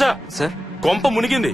Sir కొంప మునిగింది.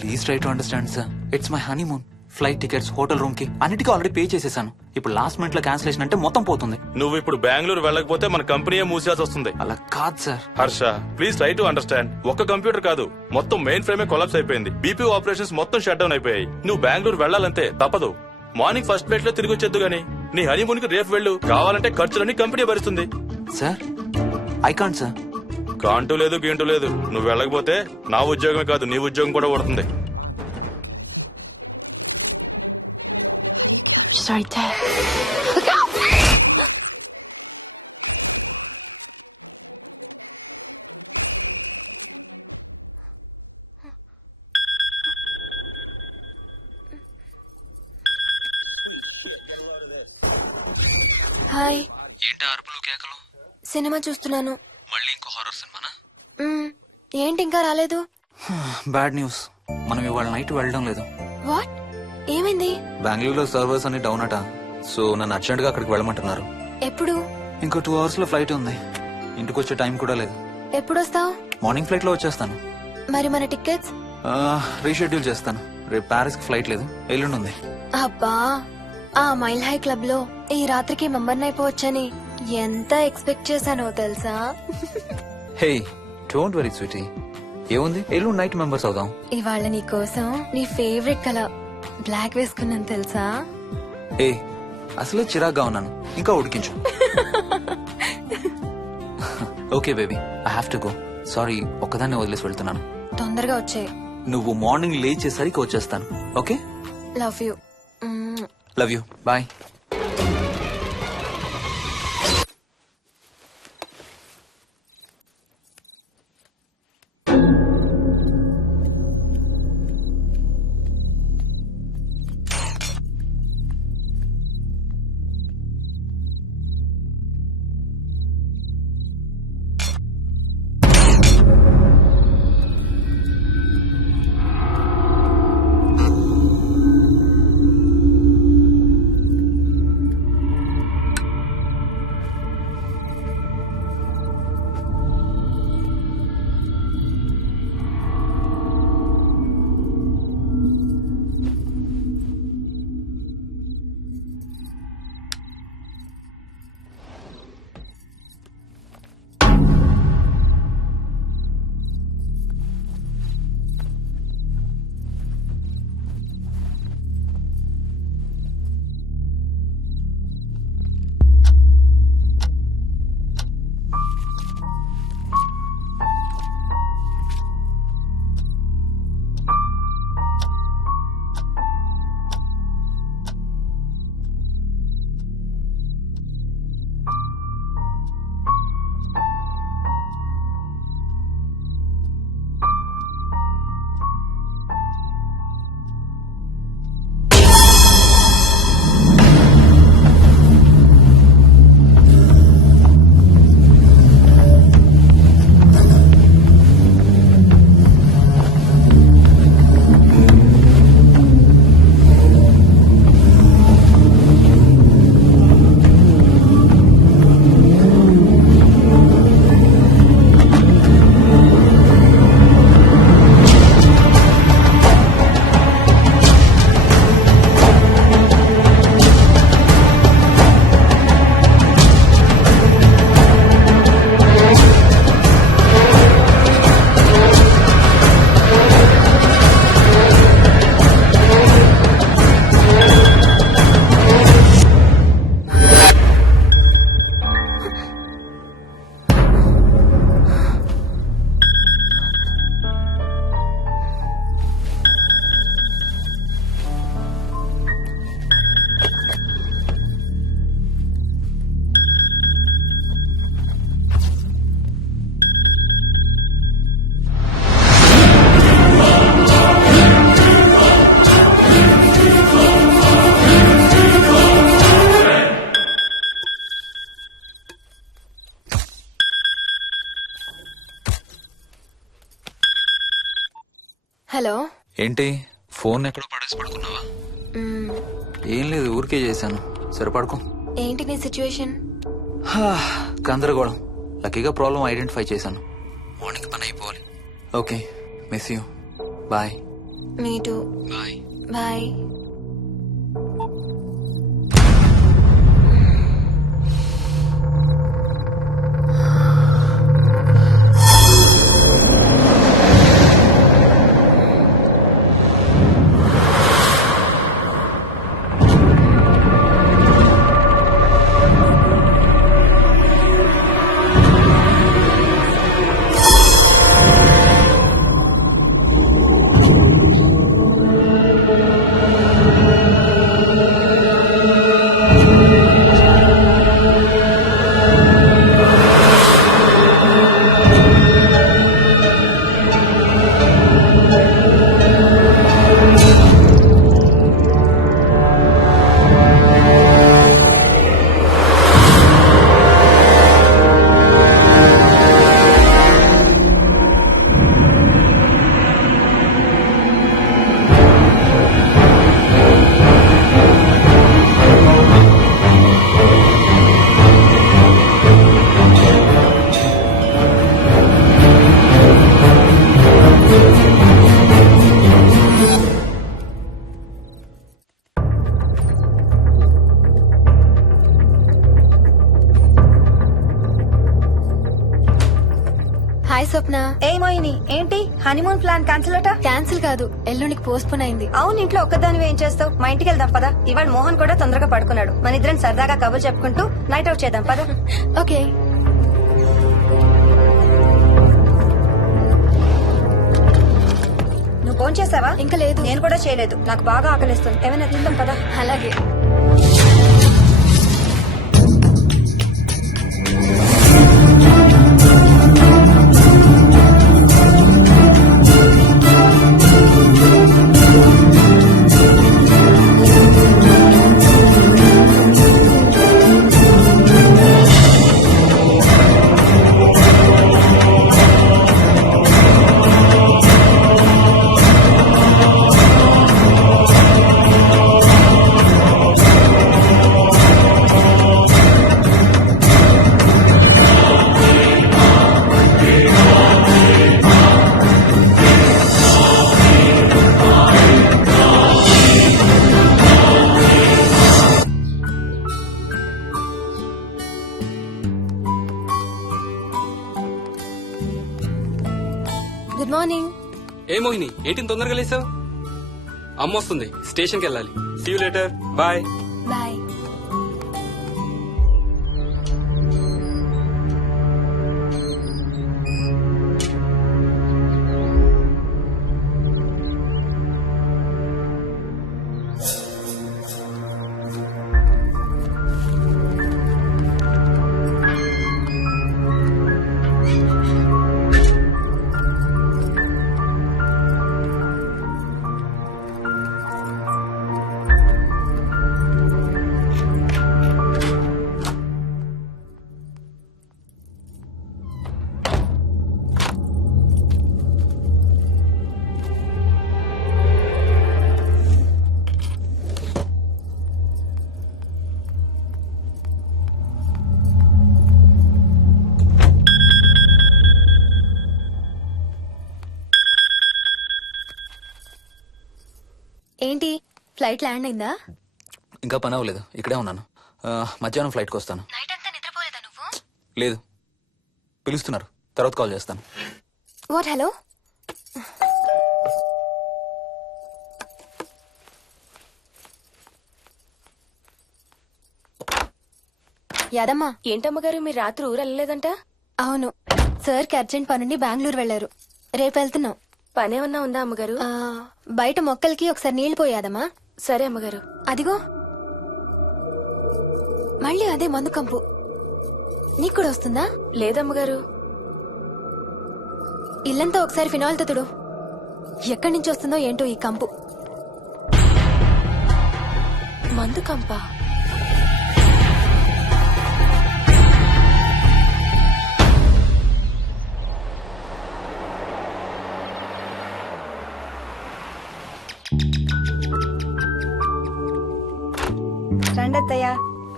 Please try to understand sir. It's my honeymoon. Flight tickets, hotel room కి అన్నిటికీ already pay చేసేసాను. ఇప్పుడు లాస్ట్ మినిట్ లో క్యాన్సిలేషన్ అంటే మొత్తం పోతుంది. నువ్వు ఇప్పుడు బెంగళూరు వెళ్ళకపోతే మన కంపెనీయే మూసేయాల్సి వస్తుంది. అలా కాదు sir. Harsha, please try to understand. ఒక్క కంప్యూటర్ కాదు, మొత్తం మెయిన్ ఫ్రేమే కొలాప్స్ అయిపోయింది. బీపీ ఆపరేషన్స్ మొత్తం షట్ డౌన్ అయిపోయాయి. నువ్వు బెంగళూరు వెళ్ళాలంటే తప్పదు. మార్నింగ్ ఫస్ట్ ఫ్లైట్ లో తిరిగి వచ్చేద్దు గానీ నీ హనీమూన్ కి రేపు వెళ్ళు. కావాలంటే ఖర్చులన్నీ కంపెనీ భరిస్తుంది. Sir I can't sir. Can't లేదు గీంటూ లేదు. నువ్వు వెళ్ళకపోతే నా ఉద్యోగమే కాదు నీ ఉద్యోగం కూడా పడుతుంది. She's right there. Look out! Hi. ఏంటి అరుపులు కేకలు? సినిమా చూస్తున్నాను. మళ్ళీ ఇంకో హారర్ సినిమానా? ఏంటి ఇంకా రాలేదు? Bad news. మనం ఇవాళ నైట్ వెళ్ళడం లేదు. వాట్? ఏమైంది? బెంగళూరులో సర్వర్స్ అన్ని డౌన్ అట. సో నన్ను అర్జెంట్ గా అక్కడికి వెళ్ళమంటున్నారు. ఎప్పుడు? ఇంకో 2 hours లో ఫ్లైట్ ఉంది. ఇంటికి వచ్చే టైం కూడా లేదు. ఎప్పుడు వస్తావు? మార్నింగ్ ఫ్లైట్ లో వచ్చేస్తాను. మరి మన టికెట్స్? రీషెడ్యూల్ చేస్తాను. రేపు ప్యారిస్ కి ఫ్లైట్ లేదు, ఎల్లుండి ఉంది. అబ్బా, ఆ మైల్ హై క్లబ్ లో ఈ రాత్రికి మెంబర్ అయిపోవచ్చని ఎంత ఎక్స్పెక్ట్ చేశానో తెలుసా? Hey don't worry sweetie. ఏముంది, ఎల్లుండి నైట్ మెంబర్స్ అవుదాం. ఇవాళ నీ కోసం నీ ఫేవరెట్ కలర్ బ్లాక్ వేసుకున్నాను తెలుసా? ఏ అసలే చిరాగ్గా ఉన్నాను, ఇంకా ఉడికించు. Okay baby, I have to go. Sorry, ఒక్కదాన్ని వదిలేసి వెళ్తున్నాను. తొందరగా వచ్చే. నువ్వు మార్నింగ్ లేచేసరికి వచ్చేస్తాను. Okay? Love you. Love you. Bye. Hello. ఏంటి ఫోన్ ఎక్కడో పడేసి పడుకున్నావా? మ్మ్. ఏం లేదు, ఊరికే చేశాను. సరే పడుకో. ఏంటి నీ సిచ్యువేషన్? గందరగోళం. లక్కీగా ప్రాబ్లం ఐడెంటిఫై చేశాను. మార్నింగ్ పని అయిపోవాలి. Okay, miss you. Bye. Me too. Bye. Bye. Hi Swapna. ఏ మోయిని, ఏంటి హనీమూన్ ప్లాన్ క్యాన్సిల్ అట? క్యాన్సిల్ కాదు, ఎల్లుండికి పోస్ట్ పోన్ అయింది. అవును, ఇంట్లో ఒక్కదానివి ఏం చేస్తావు? మా ఇంటికి వెళ్దాం పదా. ఇవాళ మోహన్ కూడా తొందరగా పడుకున్నాడు. మన ఇద్దరం సరదాగా కబుర్లు చెప్పుకుంటూ నైట్ అవుట్ చేద్దాం పదా. ఓకే. నువ్వు ఫోన్ చేసావా? ఇంకా లేదు. నేను కూడా చేయలేదు. నాకు బాగా ఆకలిస్తుంది. ఏమైనా తిందాం పదా. అలాగే. Good morning. ఏ మోహిని, ఏంటి తొందరగా లేసావు? అమ్మ వస్తుంది, స్టేషన్కి వెళ్ళాలి. See you later. Bye. Bye. ఏంటి ఫ్లైట్ ల్యాండ్ అయిందా? ఇంకా పని అవ్వలేదు, ఇక్కడే ఉన్నాను. మధ్యాహ్నం ఫ్లైట్కి వస్తాను. నైట్ అంతా నిద్రపోలేదా నువ్వు? లేదు, పిలుస్తున్నారు, తర్వాత కాల్ చేస్తాను. వాట్? హలో. యాదమ్మా. ఏంటమ్మగారు, మీరు రాత్రి ఊరు వెళ్ళలేదంట? అవును, సార్కి అర్జెంట్ పనుండి బెంగళూరు వెళ్లారు. రేపు వెళ్తున్నాం. పనేమన్నా ఉందా అమ్మగారు? బయట మొక్కలకి ఒకసారి నీళ్లు పోయాదమ్మా. సరే అమ్మగారు. అదిగో మళ్ళీ అదే మందు కంపు. నీకు కూడా వస్తుందా? లేదమ్మగారు. ఇల్లంతా ఒకసారి ఫినాయిల్తో తుడు. ఎక్కడి నుంచి వస్తుందో ఏంటో ఈ కంపు. మందు కంప? అత్తయ్య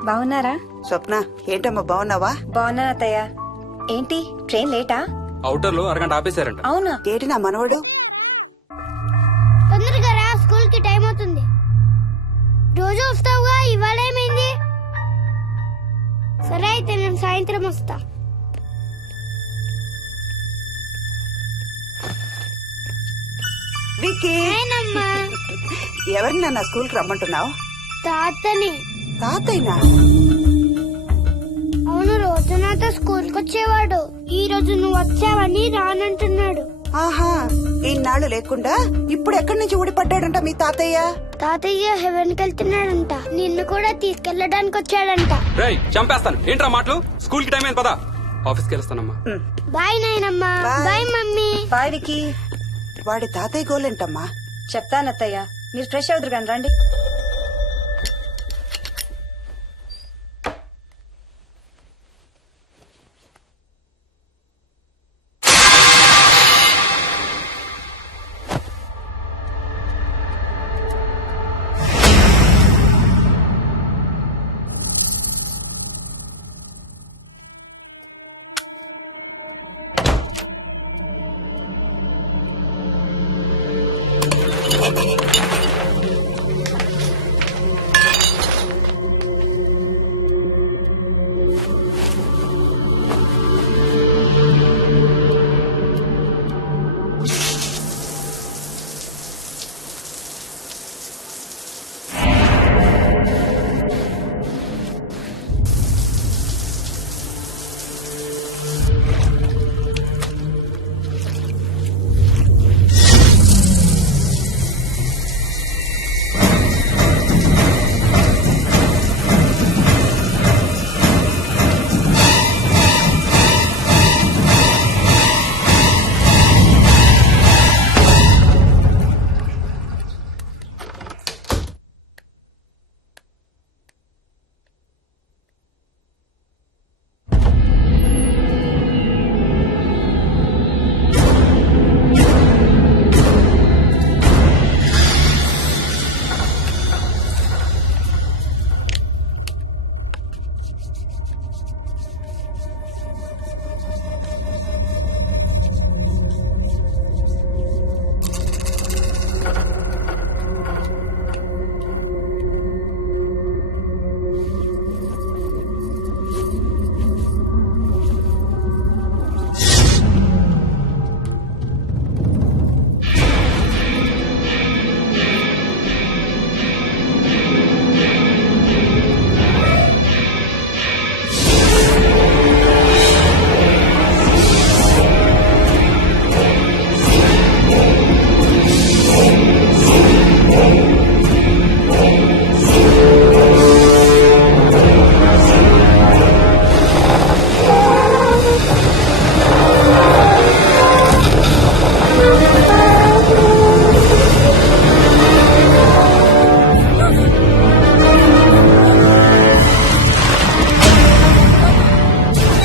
బాగున్నారా? స్వప్న ఏంటమ్మా బాగున్నావా? బాగున్నాను అత్తయ్య. ఏంటి ట్రైన్ లేటా? అవుటర్ లో అరగంట ఆపేశారంట. అవునా? ఏంటి నా మనవడు? తొందరగా రా, స్కూల్ కి టైం అవుతుంది. రోజు వస్తావుగా, ఇవాళ ఏమైంది? సరే అయితే నేను సాయంత్రం వస్తా. విక్కీ నేనమ్మా ఎవరిని నన్ను స్కూల్ కి రమ్మంటున్నావు? తాతని. తాతయ్యనా? అవును, రోజు నాతో స్కూల్ కి వచ్చేవాడు. ఈ రోజు నువ్వు వచ్చావని రానంటున్నాడు. ఆహా, ఇన్నాళ్ళు లేకుండా ఇప్పుడు ఎక్కడి నుంచి ఊడిపడ్డాడంట మీ తాతయ్య? తాతయ్య హెవెన్ కి వెళ్తున్నాడంట. నిన్ను కూడా తీసుకెళ్లడానికి వచ్చాడంట. రేయ్ చంపేస్తాను. ఏంట్రా మాటలు? స్కూల్ కి టైం అయింది, పదా. ఆఫీస్కి వెళ్ళొస్తానమ్మా. బాయ్ నాయనమ్మా. Bye. Bye mummy. Bye Vicky. వాడి తాతయ్య గోలేంటమ్మా? చెప్తానత్తయ్య, మీరు ఫ్రెష్ అవుతురు కానీ రండి.